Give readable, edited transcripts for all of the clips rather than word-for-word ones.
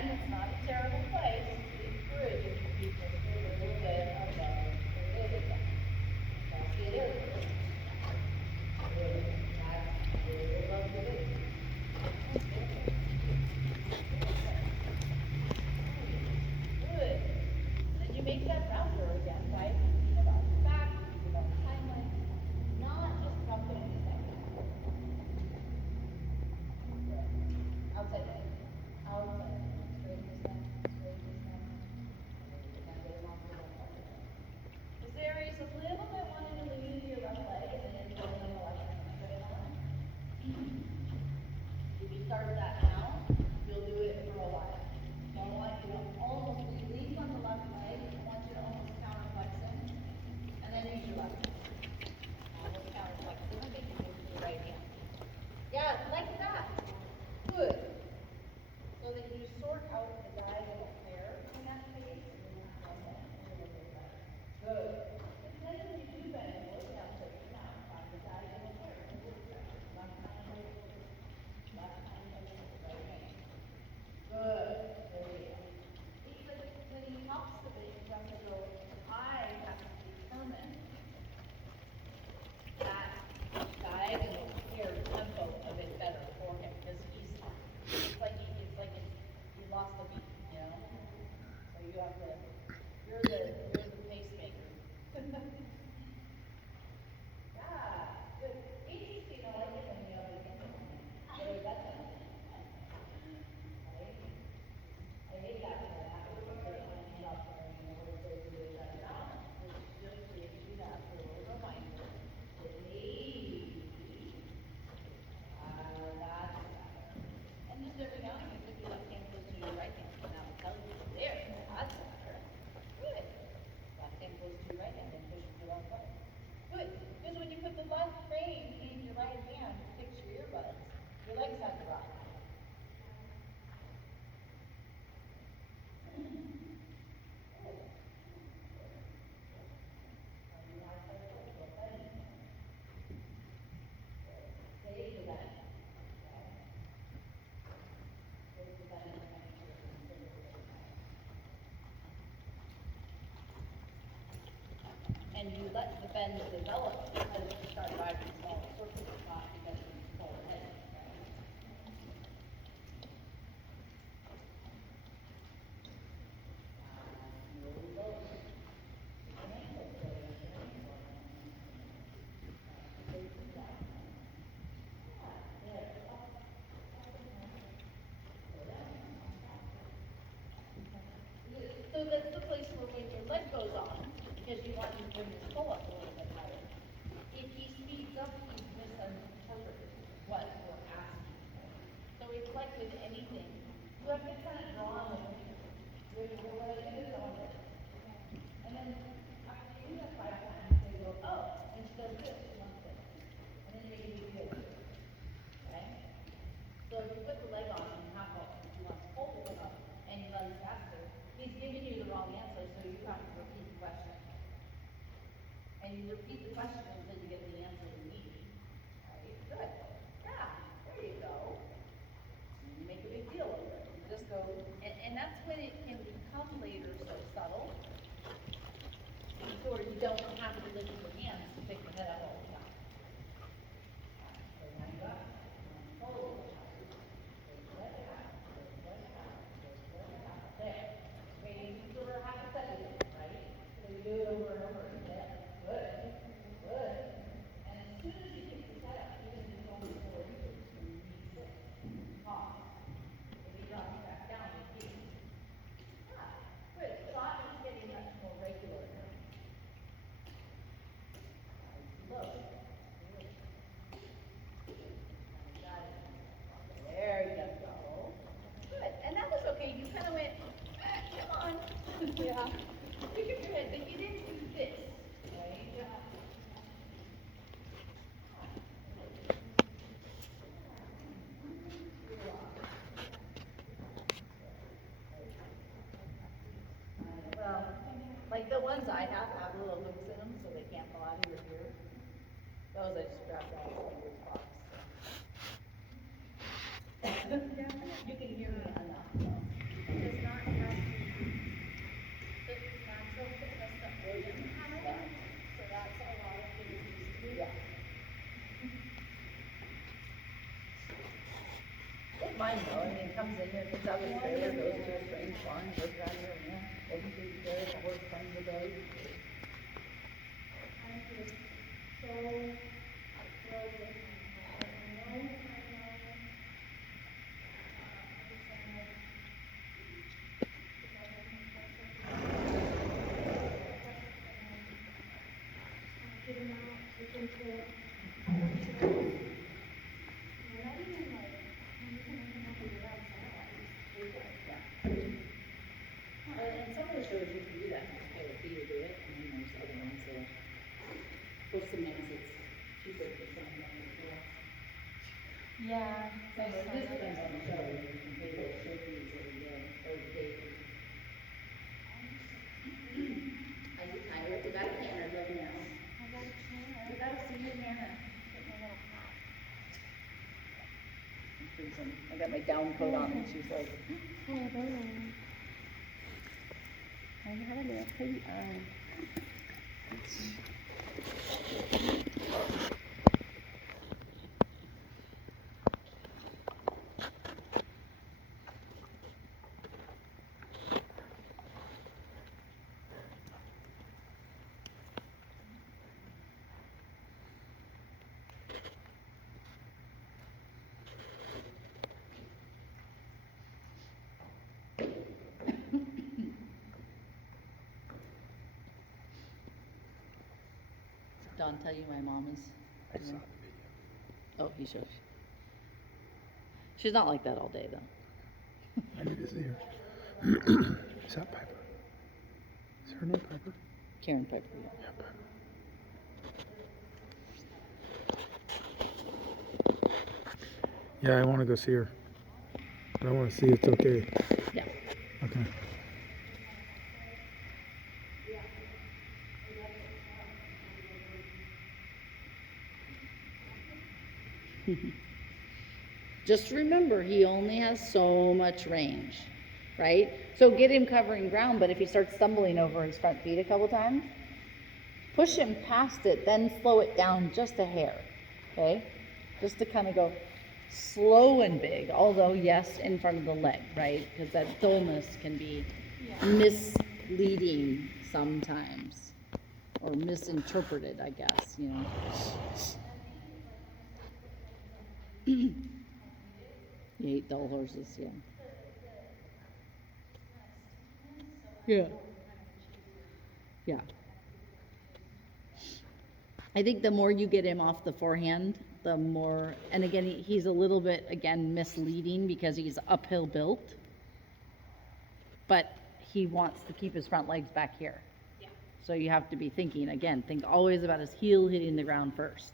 again, it's not a terrible place. It's good if you keep just a little bit above the lid again. Now see there. Good. That's a little above the lid. Good. And then you make that rounder again, right? Think about the back, think about the timeline, not just about putting it back. Outside leg. Outside leg. Straighten this neck. Straighten this neck. And then get it on the left leg. This area is a little bit wanting to lean into your left leg and then pulling the left leg. Good enough. If you start that now, you'll do it for a while. Don't want you to almost release on the left leg. I want you to almost counterflex in. And then use your left hand. Almost counterflex in. I think you move to the right hand. Yeah, like that. Good. So that you sort out the diagonal hair in that face. Good. And then when you do bend and look down, so you now find the diagonal hair. Left hand, right hand. Left hand, right hand. Good. There you go. Because when he helps the bit, you have to go, I have to determine that diagonal hair tempo a bit better for him because you lost the beat, you know? So you have to, you're the pacemaker. Yeah, good. Interesting, I like it when you have the so that's it. Right? I hate that when that happens. They're lining up and you know what they do that down. It's just gives you that little reminder. Hey. That's better. And just every now and then, put your left hand close to your right hand, and that will tell you, there, that's better. Good. Left hand close to your right hand, and push it to the left leg. Good. Because when you put the left rein in your right hand to fix your earbuds, your legs have to rock. And you let the bend develop because you start driving small circles, not because you pull ahead. So that's the place where when your leg goes on, because you want to bring your skull up a little bit higher. If he speeds up, he's misinterpreted what we're asking for. So it's like with anything, you have to kind of draw on the finger. Your leg is on there. And then after you do that 5 times, they go, oh, and she does this, she wants this. And then you make it feel good. Okay? So if you put the leg on and half off, if you want to hold it up and he runs faster, he's giving you the wrong answer, so you have to repeat the question. And you repeat the question until you get the answer you need. Right? Good. Yeah, there you go. And you make a big deal of it. You just go, and that's when it can become later so subtle. Or you don't have to lift your hands to pick the head up all the time. So now you got it. Hold it. Let it out. Let it out. Let it out. There. Okay, you sort of have to study it, right? So you do it over and over again. Good. Good. And as soon as you get the head up, even if it's only 4 inches, you need 6. Pause. If he drops back down, you keep. Yeah. Good. Shot is getting much more regular now. Low. There you go. Good. And that was okay. You kind of went, come on. Yeah. You kept your head, but you didn't do this. Right? Yeah. Well, like the ones I have little hooks in them so they can't fall out of your ear. Those I just grabbed out of the box. You can hear me enough though. fine though. I mean, it comes in here, gets out of the trailer, goes to a strange barn, goes down here, everything's there, the horse comes a day. I'm just so thrilled with my heart. I know. Get him out, take him to, we're not even like, I'm just gonna come up with it outside. And some of the shows you can do that, just pay a fee to do it, and then there's other ones that, for some nights it's cheaper for some of them. Yeah. So it just depends on the show, you can pay those show fees every day, or the day. I heard you got a camera right now. I got a chair. You gotta see your camera. Get my little hat. I'm freezing. I got my down coat on and she's like, I had a pretty eye. Don tell you my mom is? I saw the video. Oh, he shows. She's not like that all day though. I need to see her. Is that Piper? Is her name Piper? Karen Piper, yeah. Yeah, Piper. Yeah, I want to go see her. But I want to see it's okay. Yeah. Okay. Just remember, he only has so much range, right? So get him covering ground, but if he starts stumbling over his front feet a couple times, push him past it, then slow it down just a hair, okay? Just to kind of go slow and big, although yes, in front of the leg, right? Because that dullness can be misleading sometimes, or misinterpreted, I guess, you know. You hate dull horses, yeah. Yeah. Yeah. I think the more you get him off the forehand, the more, and again, he's a little bit, again, misleading because he's uphill built, but he wants to keep his front legs back here. Yeah. So you have to be thinking, again, think always about his heel hitting the ground first.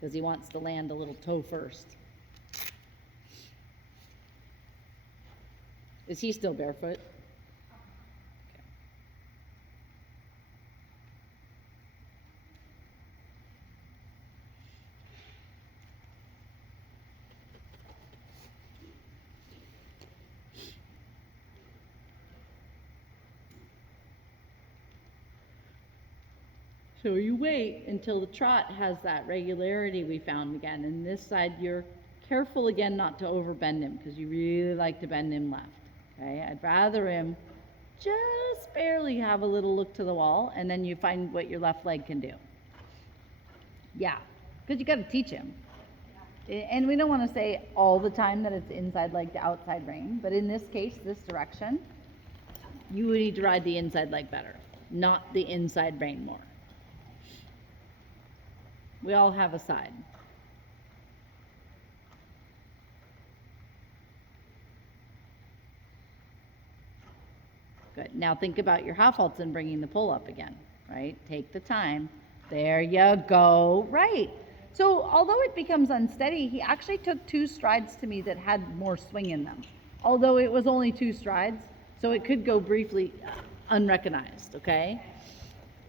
Because he wants to land a little toe first. Is he still barefoot? Okay. So you wait until the trot has that regularity we found again. And this side, you're careful again not to overbend him because you really like to bend him left. Okay, I'd rather him just barely have a little look to the wall, and then you find what your left leg can do. Yeah, because you got to teach him. And we don't want to say all the time that it's inside leg to outside rein, but in this case, this direction, you would need to ride the inside leg better, not the inside rein more. We all have a side. Good. Now think about your half halts and bringing the pull up again, right? Take the time. There you go. Right. So although it becomes unsteady, he actually took 2 strides to me that had more swing in them. Although it was only 2 strides, so it could go briefly unrecognized, okay?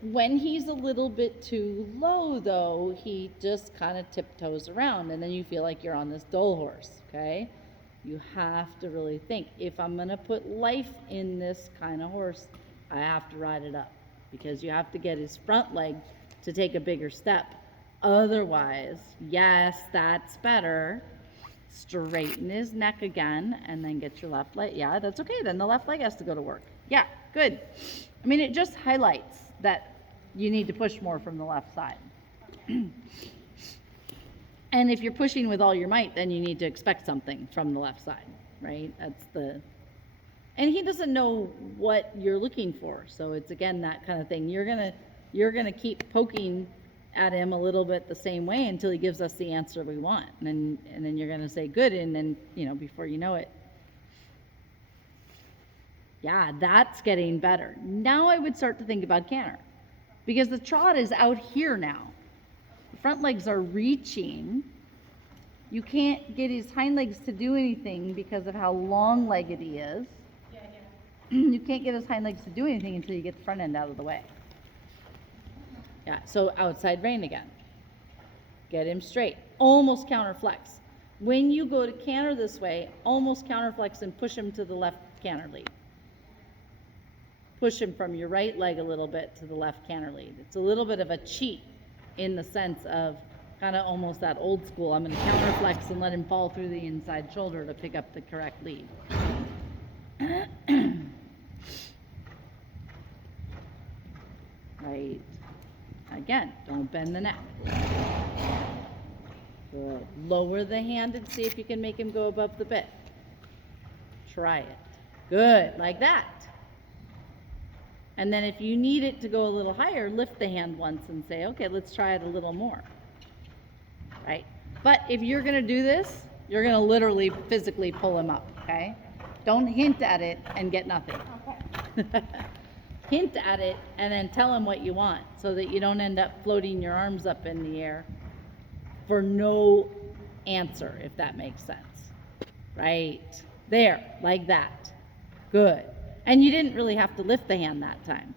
When he's a little bit too low, though, he just kind of tiptoes around, and then you feel like you're on this dull horse, okay? You have to really think, if I'm going to put life in this kind of horse, I have to ride it up, because you have to get his front leg to take a bigger step Otherwise, yes, that's better. Straighten his neck again and then get your left leg. Yeah, that's okay. Then the left leg has to go to work. Yeah, good. I mean, it just highlights that you need to push more from the left side. And if you're pushing with all your might, then you need to expect something from the left side, right? And he doesn't know what you're looking for. So it's again that kind of thing. You're gonna keep poking at him a little bit the same way until he gives us the answer we want. And then you're gonna say good, and then, before you know it. Yeah, that's getting better. Now I would start to think about canter, because the trot is out here now. The front legs are reaching. You can't get his hind legs to do anything because of how long-legged he is. You can't get his hind legs to do anything until you get the front end out of the way. Yeah, so outside rein again. Get him straight. Almost counterflex. When you go to canter this way, almost counterflex and push him to the left canter lead. Push him from your right leg a little bit to the left canter lead. It's a little bit of a cheat in the sense of kind of almost that old school. I'm going to counterflex and let him fall through the inside shoulder to pick up the correct lead. Right. Again, don't bend the neck. Good. Lower the hand and see if you can make him go above the bit. Try it. Good, like that. And then if you need it to go a little higher, lift the hand once and say, okay, let's try it a little more. Right? But if you're going to do this, you're going to literally physically pull him up, okay? Don't hint at it and get nothing. Okay. Hint at it and then tell him what you want so that you don't end up floating your arms up in the air for no answer, if that makes sense. Right? There, like that. Good. And you didn't really have to lift the hand that time.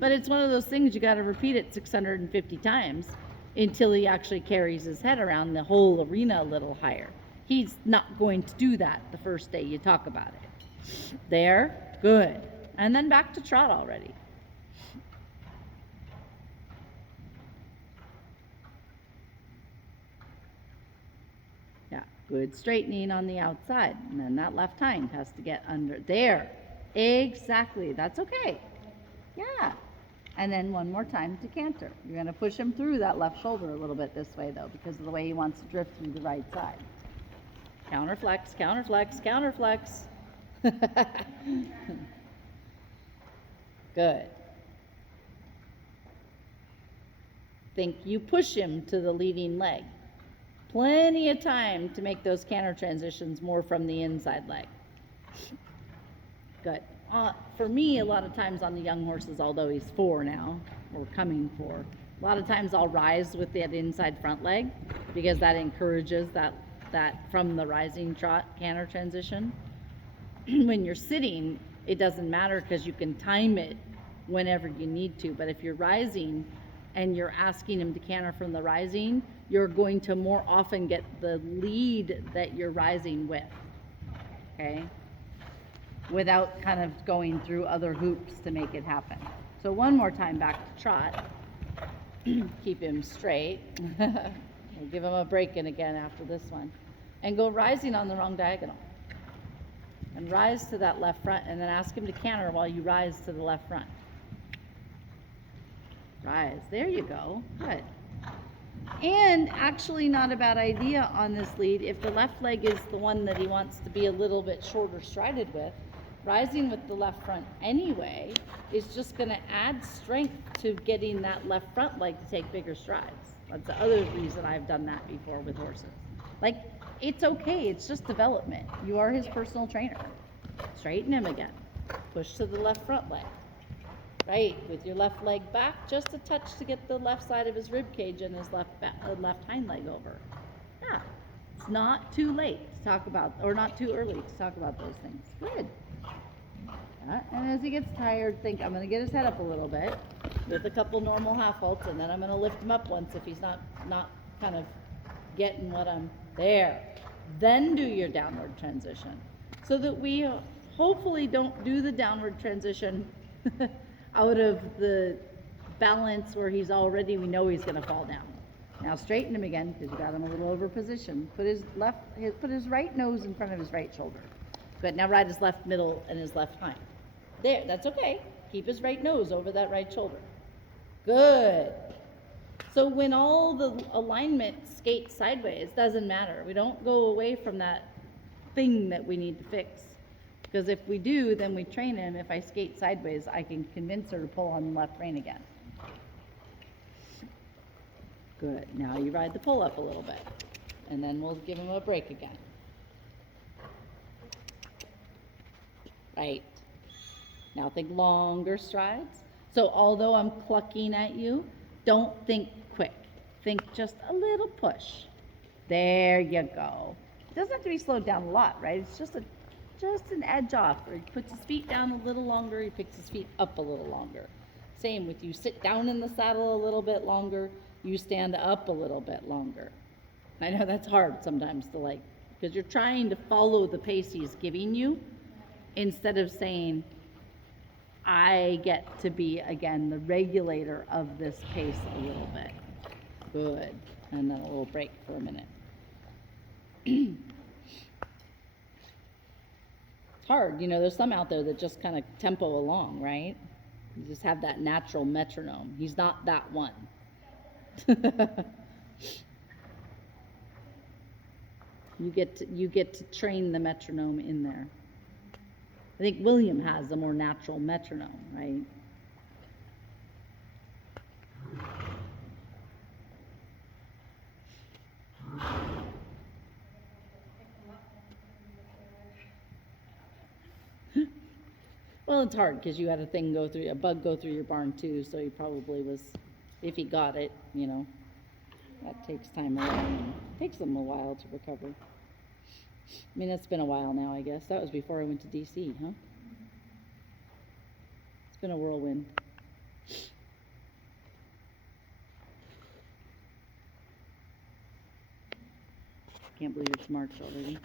But it's one of those things you got to repeat it 650 times until he actually carries his head around the whole arena a little higher. He's not going to do that the first day you talk about it. There, good. And then back to trot already. Yeah, good straightening on the outside. And then that left hind has to get under. There, exactly, that's okay. Yeah. And then one more time to canter. You're going to push him through that left shoulder a little bit this way, though, because of the way he wants to drift through the right side. Counterflex, counterflex, counterflex. Good. Think you push him to the leading leg. Plenty of time to make those canter transitions more from the inside leg. Good. For me, a lot of times on the young horses, although he's 4 now, or coming 4, a lot of times I'll rise with that inside front leg because that encourages that from the rising trot canter transition. When you're sitting, it doesn't matter because you can time it whenever you need to. But if you're rising and you're asking him to canter from the rising, you're going to more often get the lead that you're rising with, okay? Without kind of going through other hoops to make it happen. So one more time back to trot. Keep him straight. We'll give him a break in again after this one. And go rising on the wrong diagonal. And rise to that left front, and then ask him to canter while you rise to the left front. Rise. There you go. Good. And actually not a bad idea on this lead, if the left leg is the one that he wants to be a little bit shorter strided with, rising with the left front anyway is just going to add strength to getting that left front leg to take bigger strides. That's the other reason I've done that before with horses. Like, it's okay. It's just development. You are his personal trainer. Straighten him again. Push to the left front leg. Right, with your left leg back, just a touch to get the left side of his rib cage and his left hind leg over. Yeah, it's not too late to talk about, or not too early to talk about those things. Good. Yeah, and as he gets tired, think, I'm going to get his head up a little bit with a couple normal half halts, and then I'm going to lift him up once if he's not kind of getting what I'm there. Then do your downward transition, so that we hopefully don't do the downward transition out of the balance where he's already, we know he's gonna fall down. Now straighten him again, because you got him a little over position. Put his right nose in front of his right shoulder. Good, now ride his left middle and his left hind. There, that's okay. Keep his right nose over that right shoulder. Good. So when all the alignment skates sideways, doesn't matter. We don't go away from that thing that we need to fix. Because if we do, then we train him. If I skate sideways, I can convince her to pull on the left rein again. Good. Now you ride the pull up a little bit. And then we'll give him a break again. Right. Now think longer strides. So although I'm clucking at you, don't think quick. Think just a little push. There you go. It doesn't have to be slowed down a lot, right? It's just an edge off, where he puts his feet down a little longer, he picks his feet up a little longer. Same with you sit down in the saddle a little bit longer, you stand up a little bit longer. I know that's hard sometimes to because you're trying to follow the pace he's giving you, instead of saying, I get to be, again, the regulator of this pace a little bit. Good. And then a little break for a minute. It's hard, there's some out there that just kind of tempo along, right? You just have that natural metronome. He's not that one. You get to train the metronome in there. I think William has a more natural metronome, right? Well, it's hard because you had a bug go through your barn too, so he probably was, if he got it, that takes time around. It takes them a while to recover. I mean, it's been a while now, I guess. That was before I went to DC, huh? It's been a whirlwind. Can't believe it's March already.